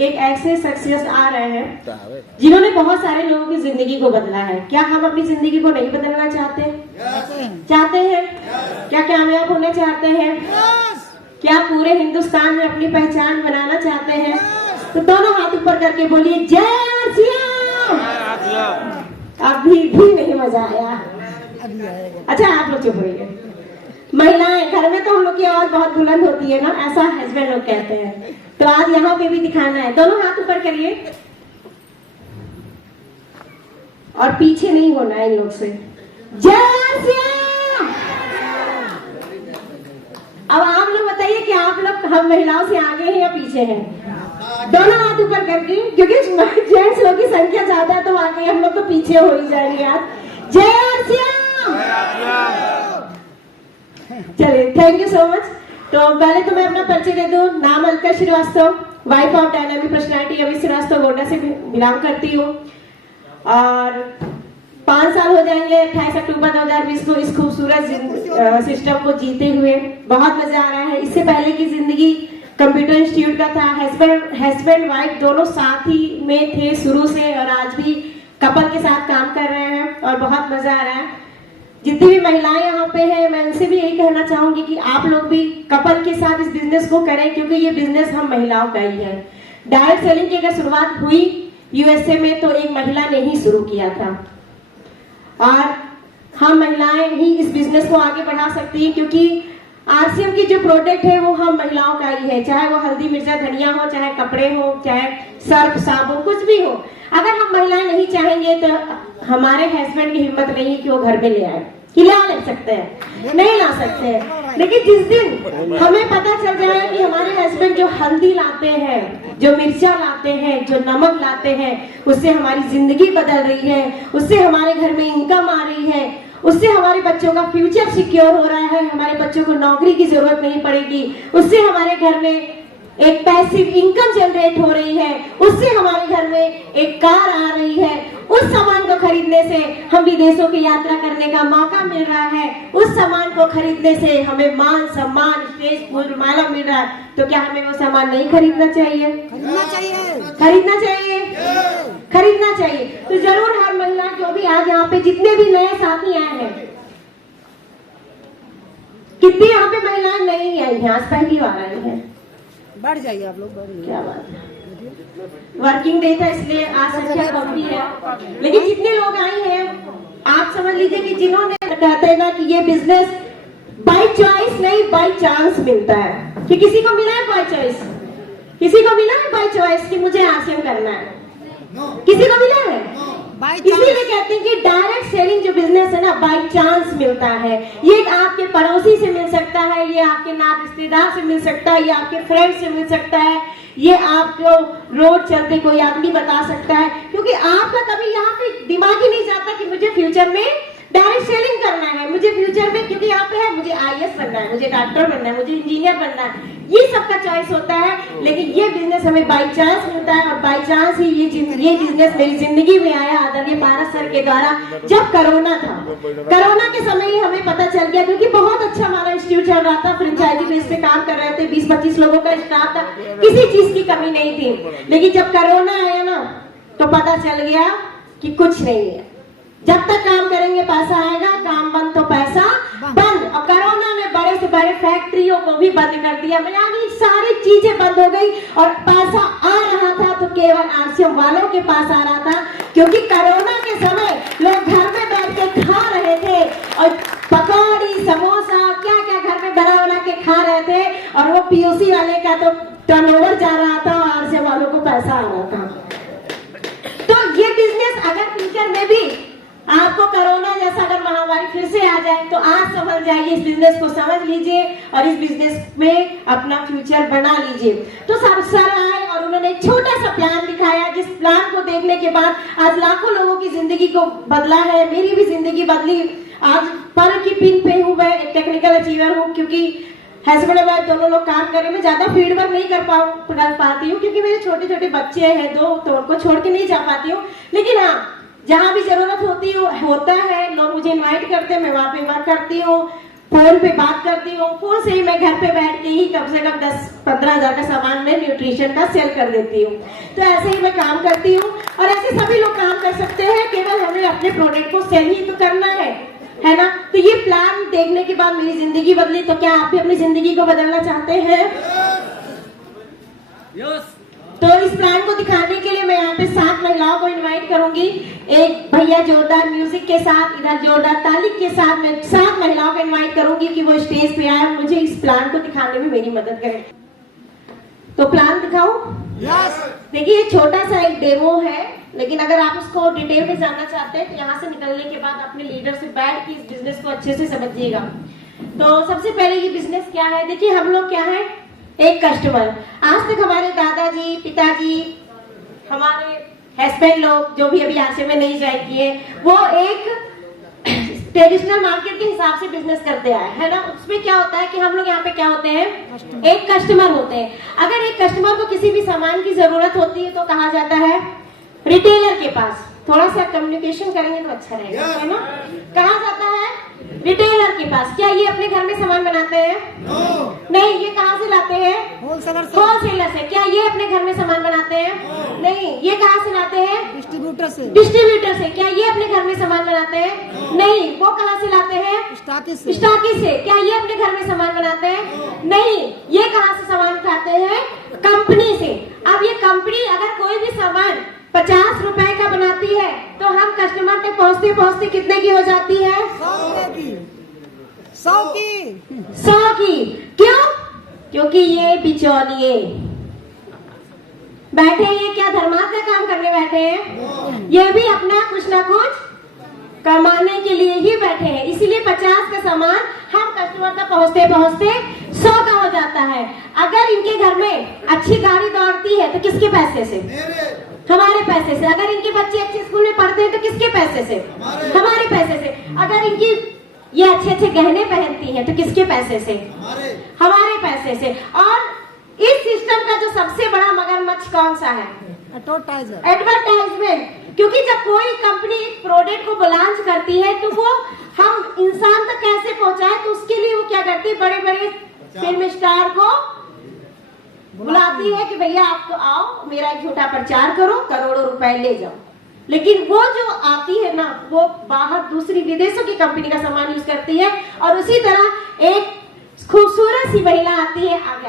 एक ऐसे सक्सेस आ रहे हैं जिन्होंने बहुत सारे लोगों की जिंदगी को बदला है। क्या हम अपनी जिंदगी को नहीं बदलना चाहते? चाहते हैं? क्या कामयाब होना चाहते हैं? क्या पूरे हिंदुस्तान में अपनी पहचान बनाना चाहते हैं? तो दोनों हाथ ऊपर करके बोलिए जय श्याम। अभी भी नहीं मजा आया। अच्छा आप लोग चुप रहिए। महिलाएं घर में तो हम लोग की आवाज बहुत बुलंद होती है ना, ऐसा हस्बैंड लोग कहते हैं, तो आज यहाँ पे भी दिखाना है। दोनों हाथ ऊपर करिए और पीछे नहीं होना है इन लोग से। जय श्याम। अब आप लोग बताइए कि आप लोग हम महिलाओं से आगे हैं या पीछे हैं? दोनों हाथ ऊपर करके, क्योंकि जेंट्स लोग की संख्या ज्यादा है तो आगे, हम लोग तो पीछे हो ही जाएंगे आज। जय श्याम। चलिए थैंक यू सो मच। तो पहले तो मैं अपना परिचय दे दूं। नाम Alka Srivastava, wife of dynamic personality Amit Srivastava, Gonda से बिलोंग करती हूँ और 5 साल हो जाएंगे 28 अक्टूबर 2020 को इस खूबसूरत सिस्टम को जीते हुए। बहुत मजा आ रहा है। इससे पहले की जिंदगी कंप्यूटर इंस्टीट्यूट का था। हस्बैंड वाइफ दोनों साथ ही में थे शुरू से और आज भी कपल के साथ काम कर रहे हैं और बहुत मजा आ रहा है। जितनी भी महिलाएं यहाँ पे हैं मैं उनसे भी यही कहना चाहूंगी कि आप लोग भी कपल के साथ इस बिजनेस को करें, क्योंकि ये बिजनेस हम महिलाओं का ही है। डायरेक्ट सेलिंग की अगर शुरुआत हुई यूएसए में तो एक महिला ने ही शुरू किया था और हम महिलाएं ही इस बिजनेस को आगे बढ़ा सकती हैं, क्योंकि आरसीएम की जो प्रोडक्ट है वो हम महिलाओं का ही है। चाहे वो हल्दी मिर्चा धनिया हो, चाहे कपड़े हो, चाहे सर्फ साबुन, कुछ भी हो। अगर हम महिलाएं नहीं चाहेंगे तो हमारे हस्बैंड की हिम्मत नहीं कि वो घर में ले आए। कि ला ले सकते हैं? नहीं ला सकते हैं। लेकिन जिस दिन हमें पता चल जाए कि हमारे हस्बैंड जो हल्दी लाते हैं, जो मिर्चा लाते हैं, जो नमक लाते हैं, उससे हमारी जिंदगी बदल रही है, उससे हमारे घर में इनकम आ रही है, उससे हमारे बच्चों का फ्यूचर सिक्योर हो रहा है, हमारे बच्चों को नौकरी की जरूरत नहीं पड़ेगी, उससे हमारे घर में एक पैसिव इनकम जनरेट हो रही है, उससे हमारे घर में एक कार आ रही है, उस सामान को खरीदने से हम विदेशों की यात्रा करने का मौका मिल रहा है, उस सामान को खरीदने से हमें मान सम्मान स्टेज फूलमाला मिल रहा है, तो क्या हमें वो सामान नहीं खरीदना चाहिए? खरीदना चाहिए। खरीदना चाहिए। खरीदना चाहिए। तो जरूर हर महिला जो भी आज यहाँ पे जितने भी नए साथी आए हैं, कितनी यहाँ पे महिलाएं नहीं आई हैं, आज पहली बार आई है। बढ़ जाइए आप लोग, बढ़िए। क्या बात है। वर्किंग डे था इसलिए आज संख्या कम है, लेकिन जितने लोग आए हैं आप समझ लीजिए कि जिन्होंने कहते हैं ना कि ये बिजनेस बाय चॉइस नहीं बाय चांस मिलता है। कि किसी को मिला है बाय चॉइस? किसी को मिला है बाय चॉइस कि मुझे आरसीएम करना है? किसी को मिला है? इसीलिए कहते हैं कि डायरेक्ट सेलिंग जो बिजनेस है ना बाय चांस मिलता है। ये आपके पड़ोसी से मिल सकता है, ये आपके नात रिश्तेदार से मिल सकता है, ये आपके फ्रेंड से मिल सकता है, ये आपको रोड चलते कोई आदमी बता सकता है, क्योंकि आपका कभी यहाँ पे दिमाग ही नहीं जाता कि मुझे फ्यूचर में डायरेक्ट सेलिंग करना है, मुझे फ्यूचर में, क्योंकि यहाँ पे है मुझे आईएएस बनना है, मुझे डॉक्टर बनना है, मुझे इंजीनियर बनना है, ये सबका चॉइस होता है। लेकिन ये बिजनेस हमें बाय चांस मिलता है और बाय चांस ही ये बिजनेस मेरी जिंदगी में आया आदरणीय भारत सर के द्वारा। जब कोरोना था, कोरोना के समय ही हमें पता चल गया, क्योंकि बहुत अच्छा हमारा इंस्टीट्यूट चल रहा था, फ्रेंचाइजी बेस पे काम कर रहे थे, 20-25 लोगों का स्टाफ था, किसी चीज की कमी नहीं थी। लेकिन जब कोरोना आया ना तो पता चल गया कि कुछ नहीं है। जब तक काम करेंगे पैसा आएगा, काम बंद तो पैसा बंद। और कोरोना ने बड़े से बड़े फैक्ट्रियों को भी बंद कर दिया, यानी सारी चीजें बंद हो गई और पैसा आ रहा था तो केवल आरसीएम वालों के पास आ रहा था, क्योंकि कोरोना के समय लोग घर में बैठ के खा रहे थे और पकौड़ी समोसा क्या क्या घर में बना के खा रहे थे, और वो पीओसी वाले का तो टर्नओवर जा रहा था और आरसीएम वालों को पैसा आ रहा था। तो ये बिजनेस अगर फ्यूचर में भी आपको कोरोना जैसा अगर महामारी फिर से आ जाए तो आज समझ जाइए, इस बिजनेस को समझ लीजिए और इस बिजनेस में अपना फ्यूचर बना लीजिए। तो सर आए और उन्होंने एक छोटा सा प्लान दिखाया, जिस प्लान को देखने के बाद आज लाखों लोगों की जिंदगी को बदला है। मेरी भी जिंदगी बदली। आज पर की पिन पे हूँ, मैं एक टेक्निकल अचीवर हूँ, क्योंकि हस्बैंड और वाइफ दोनों लोग काम करें, मैं ज्यादा फीडबैक नहीं कर पाती हूँ, क्योंकि मेरे छोटे छोटे बच्चे हैं दो, तो उनको छोड़ के नहीं जा पाती हूँ। लेकिन हाँ, जहाँ भी जरूरत होता है लोग मुझे इनवाइट करते हैं, मैं वहाँ पे वर्क करती हूँ। फोन पे बात करती हूँ, फोन से ही मैं घर पे बैठ के ही कम से कम 10-15 हजार का सामान में न्यूट्रिशन का सेल कर देती हूँ। तो ऐसे ही मैं काम करती हूँ और ऐसे सभी लोग काम कर सकते हैं, केवल हमें अपने प्रोडक्ट को सेल ही तो करना है ना। तो ये प्लान देखने के बाद मेरी जिंदगी बदली। तो क्या आप भी अपनी जिंदगी को बदलना चाहते हैं? तो इस प्लान को दिखाने के लिए मैं यहाँ पे 7 महिलाओं को इनवाइट करूंगी। एक भैया जोरदार म्यूजिक के साथ, इधर जोरदार ताली के साथ मैं 7 महिलाओं को इनवाइट करूंगी कि वो स्टेज पे आए और मुझे इस प्लान को दिखाने में मेरी मदद करें। तो प्लान दिखाऊं? देखिए ये छोटा सा एक डेमो है, लेकिन अगर आप उसको डिटेल में जानना चाहते हैं तो यहाँ से निकलने के बाद अपने लीडर से बैठ के इस बिजनेस को अच्छे से समझिएगा। तो सबसे पहले ये बिजनेस क्या है? देखिए हम लोग क्या है, एक कस्टमर। आज तक हमारे दादाजी, पिताजी, हमारे हस्बैंड लोग जो भी अभी आश्रम में नहीं ज्वाइन किए, वो एक ट्रेडिशनल मार्केट के हिसाब से बिजनेस करते आए है ना। उसमें क्या होता है कि हम लोग यहाँ पे क्या होते हैं, एक कस्टमर होते हैं। अगर एक कस्टमर को किसी भी सामान की जरूरत होती है तो कहा जाता है रिटेलर के पास। थोड़ा सा कम्युनिकेशन करेंगे तो अच्छा रहेगा, है ना। कहा जाता है रिटेलर के पास। क्या ये अपने घर में सामान बनाते हैं? नहीं। ये कहाँ से लाते हैं? होलसेलर से। क्या ये अपने घर में सामान बनाते हैं? नहीं। ये कहाँ से लाते हैं? डिस्ट्रीब्यूटर से। क्या ये अपने घर में सामान बनाते हैं? नहीं। वो कहाँ से लाते हैं? स्टॉकी से। क्या ये अपने घर में सामान बनाते हैं? नहीं। ये कहाँ से सामान उठाते हैं? कंपनी से। अब ये कंपनी अगर कोई भी सामान 50 रुपए का बनाती है तो हम कस्टमर तक पहुँचते पहुँचते कितने की हो जाती है? 100 की। क्यों? क्योंकि ये बिचौलिए बैठे हैं। ये क्या धर्मार्थ का काम करने बैठे हैं? ये भी अपना कुछ ना कुछ कमाने के लिए ही बैठे हैं। इसीलिए 50 का सामान हम कस्टमर तक पहुँचते पहुँचते 100 का हो जाता है। अगर इनके घर में अच्छी गाड़ी दौड़ती है तो किसके पैसे से? हमारे पैसे से। अगर इनके बच्चे अच्छे स्कूल में पढ़ते हैं तो किसके पैसे से? हमारे पैसे से। अगर इनकी ये अच्छे अच्छे गहने पहनती हैं तो किसके पैसे से? हमारे पैसे से। और इस सिस्टम का जो सबसे बड़ा मगरमच्छ कौन सा है? एडवर्टाइजमेंट। क्योंकि जब कोई कंपनी एक प्रोडक्ट को लॉन्च करती है तो वो हम इंसान तक कैसे पहुंचाए, तो उसके लिए वो क्या करती है, बड़े बड़े फिल्म स्टार को बुलाती है कि भैया आप तो आओ, मेरा एक झूठा प्रचार करो, करोड़ों रुपए ले जाओ। लेकिन वो जो आती है ना, वो बाहर दूसरी विदेशों की कंपनी का सामान यूज करती है। और उसी तरह एक खूबसूरत सी महिला आती है, आगे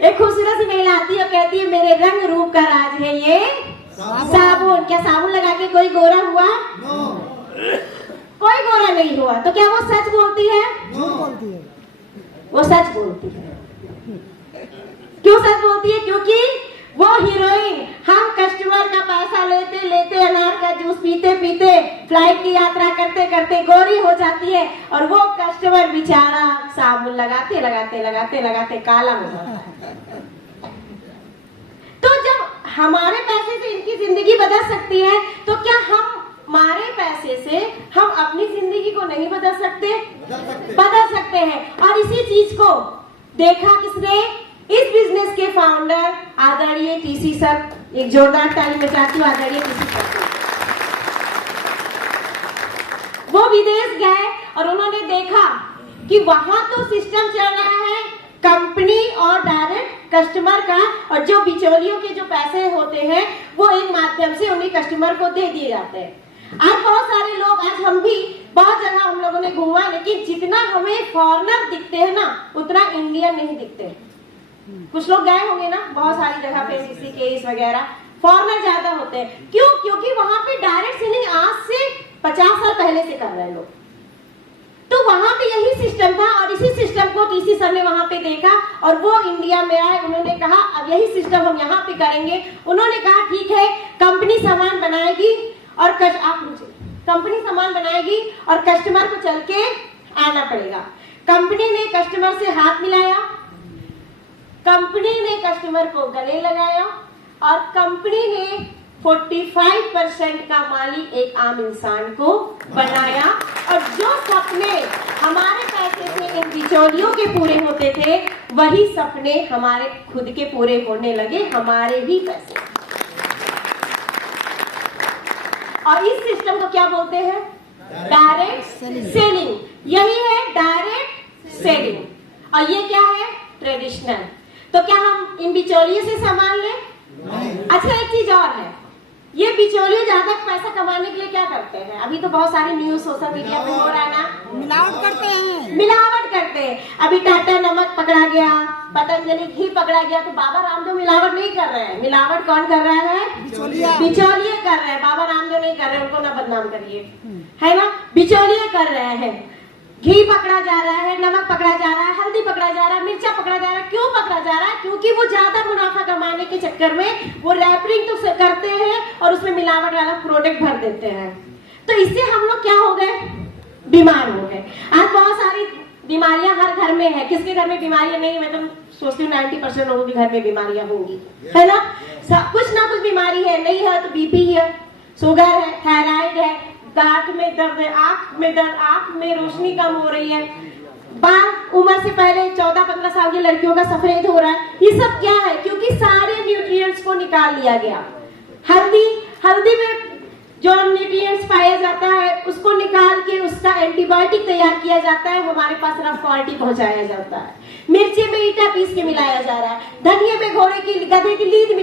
एक खूबसूरत सी महिला आती है और कहती है मेरे रंग रूप का राज है ये साबुन। क्या साबुन लगा के कोई गोरा हुआ? कोई गोरा नहीं हुआ। तो क्या वो सच बोलती है? वो सच बोलती है। क्यों सच बोलती है? क्योंकि वो हीरोइन, हम कस्टमर का पैसा लेते लेते, अनार का जूस पीते पीते, फ्लाइट की यात्रा करते करते गोरी हो जाती है और वो कस्टमर बेचारा साबुन लगाते लगाते लगाते लगाते काला हो जाता है। तो जब हमारे पैसे से इनकी जिंदगी बदल सकती है तो क्या हमारे पैसे से हम अपनी जिंदगी को नहीं बदल सकते? बदल सकते हैं। और इसी चीज को देखा किसने? इस बिजनेस के फाउंडर आदरणीय टीसी सर। एक जोरदार ताली में चाहती हूँ आदरणीय टीसी सर को। वो विदेश गए और उन्होंने देखा कि वहां तो सिस्टम चल रहा है कंपनी और डायरेक्ट कस्टमर का, और जो बिचौलियों के जो पैसे होते हैं वो एक माध्यम से उन्हीं कस्टमर को दे दिए जाते हैं। आज बहुत सारे लोग, आज हम भी बहुत जगह हम लोगों ने घूमा, लेकिन जितना हमें फॉरेनर दिखते हैं ना उतना इंडियन नहीं दिखते। कुछ लोग गए होंगे ना बहुत सारी जगह पे, सीसी केस वगैरह, फॉरेनर ज्यादा होते हैं। क्यों? क्योंकि वहां पे डायरेक्ट सेलिंग आज से 50 साल पहले से कर रहे हैं लोग। तो वहां पे यही सिस्टम था और इसी सिस्टम को टीसी सर ने वहां पे देखा और वो इंडिया में आए। उन्होंने कहा अब यही सिस्टम हम यहाँ पे करेंगे। उन्होंने कहा ठीक है, कंपनी सामान बनाएगी और कंपनी सामान बनाएगी और कस्टमर को चल के आना पड़ेगा। कंपनी ने कस्टमर से हाथ मिलाया, कंपनी ने कस्टमर को गले लगाया और कंपनी ने 45% का मालिक एक आम इंसान को बनाया। और जो सपने हमारे पैसे से इन बिचौलियों के पूरे होते थे वही सपने हमारे खुद के पूरे होने लगे, हमारे ही पैसे। और इस सिस्टम को क्या बोलते हैं? Direct selling. यही है ट्रेडिशनल, तो क्या हम इन बिचौलियों से सामान लें? अच्छा, एक चीज और है, ये बिचौलिए ज्यादा पैसा कमाने के लिए क्या करते हैं? अभी तो बहुत सारी न्यूज सोशल मीडिया पे हो रहा है ना, मिलावट करते हैं। मिलावट करते हैं। अभी टाटा नमक पकड़ा गया, पतंजलि घी पकड़ा गया, तो बाबा रामदेव मिलावट नहीं कर रहे हैं। मिलावट कौन कर रहा है? बिचौलिए कर रहे हैं। बाबा रामदेव नहीं कर रहे हैं, उनको ना बदनाम करिए, है ना। बिचौलिए कर रहे हैं। घी पकड़ा जा रहा है, नमक पकड़ा जा रहा है, हल्दी पकड़ा जा रहा है, मिर्चा पकड़ा जा रहा है। क्यों पकड़ा जा रहा है? क्योंकि वो ज्यादा मुनाफा कमाने के चक्कर में वो रैपरिंग तो करते हैं और उसमें मिलावट वाला प्रोडक्ट भर देते हैं। तो इससे हम लोग क्या हो गए? बीमार हो गए। आज बहुत सारी बीमारियां हर घर में है। किसके घर में बीमारियां नहीं? मैं तो सोचती हूँ 90% लोगों के घर में बीमारियां होंगी, है ना। कुछ ना कुछ बीमारी है, नहीं है तो बीपी है, शुगर है, थायराइड है, दांत में दर्द है, आंख में दर्द, आंख में रोशनी कम हो रही है, बाल उम्र से पहले 14-15 साल की लड़कियों का सफेद हो रहा है। ये सब क्या है? क्योंकि सारे न्यूट्रिएंट्स को निकाल लिया गया। हल्दी में जो न्यूट्रिएंट्स पाया जाता है उसको निकाल के उसका एंटीबायोटिक तैयार किया जाता है, हमारे पास रफ क्वालिटी पहुंचाया जाता है। मिर्ची में ईटा पीस के मिलाया जा रहा है, धनिया में गधे की लीद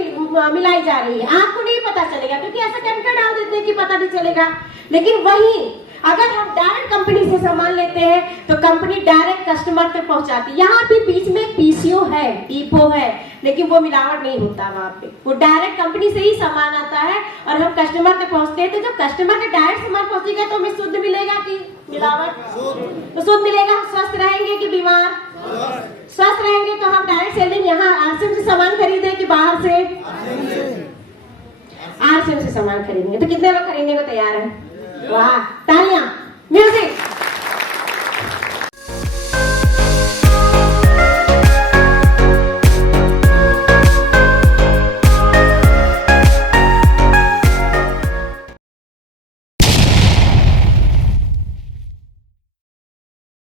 मिलाई जा रही है। आपको नहीं पता चलेगा क्योंकि ऐसा केमिकल डाल देते हैं कि पता नहीं चलेगा। लेकिन वही अगर हम डायरेक्ट कंपनी से सामान लेते हैं तो कंपनी डायरेक्ट कस्टमर तक पहुंचाती है। यहाँ भी बीच में पीसीओ है, डिपो है, लेकिन वो मिलावट नहीं होता वहां पे। वो डायरेक्ट कंपनी से ही सामान आता है और हम कस्टमर तक पहुंचते हैं। तो जब कस्टमर तक डायरेक्ट सामान पहुंचेगा तो हमें शुद्ध मिलेगा कि मिलावट? तो शुद्ध मिलेगा। हम स्वस्थ रहेंगे कि बीमार? स्वस्थ रहेंगे। तो हम डायरेक्ट सेलिंग यहाँ आरसीएम से सामान खरीदे कि बाहर से? आरसीएम से सामान खरीदेंगे। तो कितने लोग खरीदने को तैयार है? वाह, तालियां, म्यूजिक।